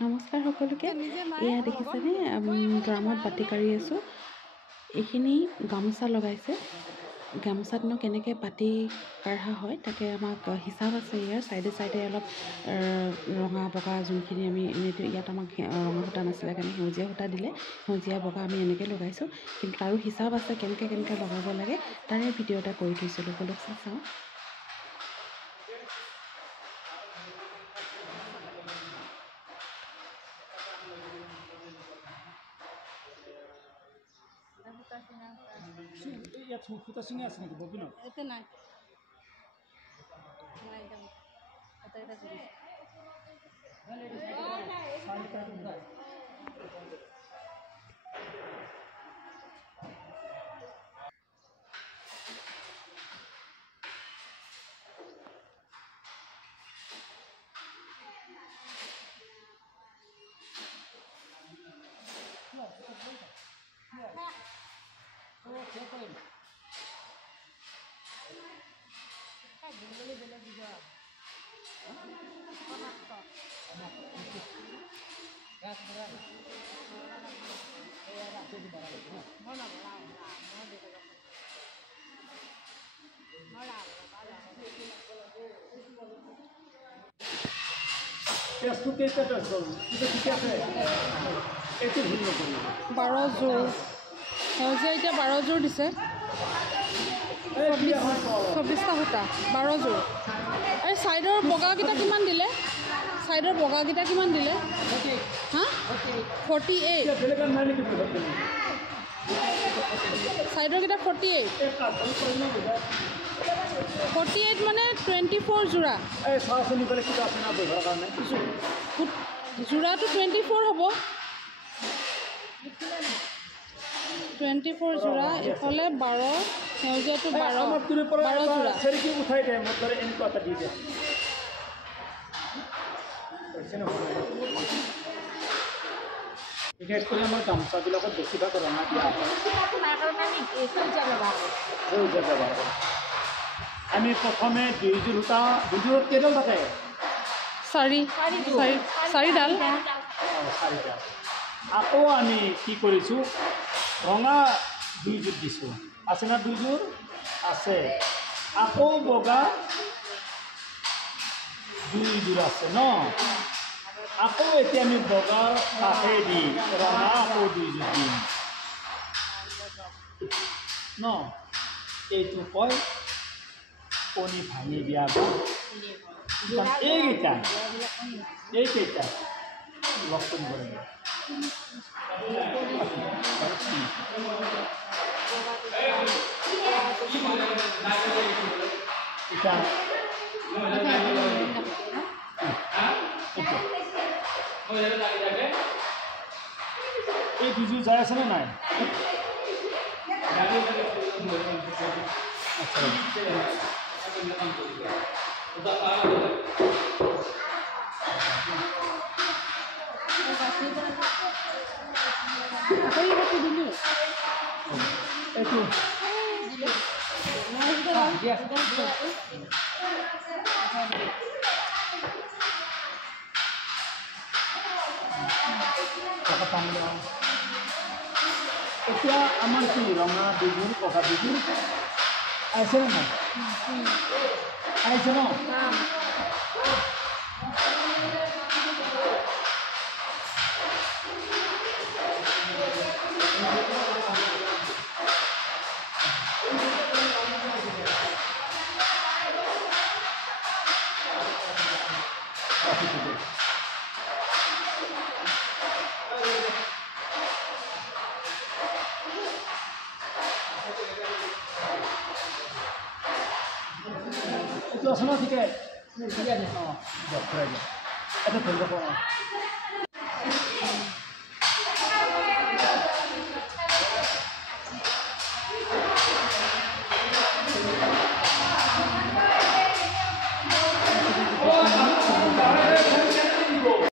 নমস্কাৰ সকলোকে। এয়া দেখিছেনে ড্ৰামত বাতি কাঢ়ি আছোঁ। এইখিনি গামোচা লগাইছে। গামোচাতনো কেনেকৈ বাতি কাঢ়া হয় তাকে আমাক হিচাপ আছে। ইয়াৰ চাইডে চাইডে অলপ ৰঙা বগা যোনখিনি আমি এনেইতো ইয়াত আমাক ৰঙা সূতা নাছিলে কাৰণে সেউজীয়া সূতা দিলে। সেউজীয়া বগা আমি এনেকৈ লগাইছোঁ, কিন্তু তাৰো হিচাপ আছে কেনেকৈ লগাব লাগে। তাৰে ভিডিঅ' এটা কৰি থৈছিলোঁ, বলকচোন চাওঁ। সূতা চিঙা আছে নেকি ববিনত? এতে নাই নাই দাম এটা এটা জিনিস টেষ্টটো কেইটা টেষ্ট হ'ল? ঠিক আছে, এইটো ভুল নকৰিব। 12 জোৰ সেউজীয়া এতিয়া 12 জোৰ দিছে। 24টা সূতা 12 জোৰ। আৰু ছাইডৰ বগাকেইটা কিমান দিলে? ছাইডৰ বগাকেইটা কিমান দিলে? হা 48। ছাইডৰকেইটা 48 মানে 24 যোৰা। যোৰাটো 24 হ'ব। 24 যোৰা, ইফালে 12, সেউজীয়াটো 12 যোৰা। উঠাই দে মোৰ দৰে এনেকুৱা এটা দি দে। বিশেষকৈ আমাৰ গামোচাবিলাকত বেছিভাগ ৰঙা দিয়া হয়। আমি প্ৰথমে 2 যোৰ সূতা, 2 যোৰত কেইডাল থাকে? 4ডাল। চাৰিডাল। আকৌ আমি কি কৰিছোঁ, ৰঙা 2 যোৰ দিছোঁ। আছে না 2 যোৰ? আছে। আকৌ বগা 2 যোৰ আছে ন? আকৌ এতিয়া আমি বগাৰ কাষেদি ৰঙা আকৌ 2 যোৰ দিম ন? এইটো কয় কণী ভাঙি দিয়া। এইকেইটা লগ কৰিব লাগিব। এই 2 যোৰ যাই আছেনে নাই? এইটো এতিয়া আমাৰ কি ৰঙা 2 যোৰ, বগা 2 যোৰ আহিছেনে নাই? আহিছে ন? এইটো আছে ন? ঠিকে। অঁ, দিয়ক, ঘূৰাই দিয়ক। এটা ধৰি যাব।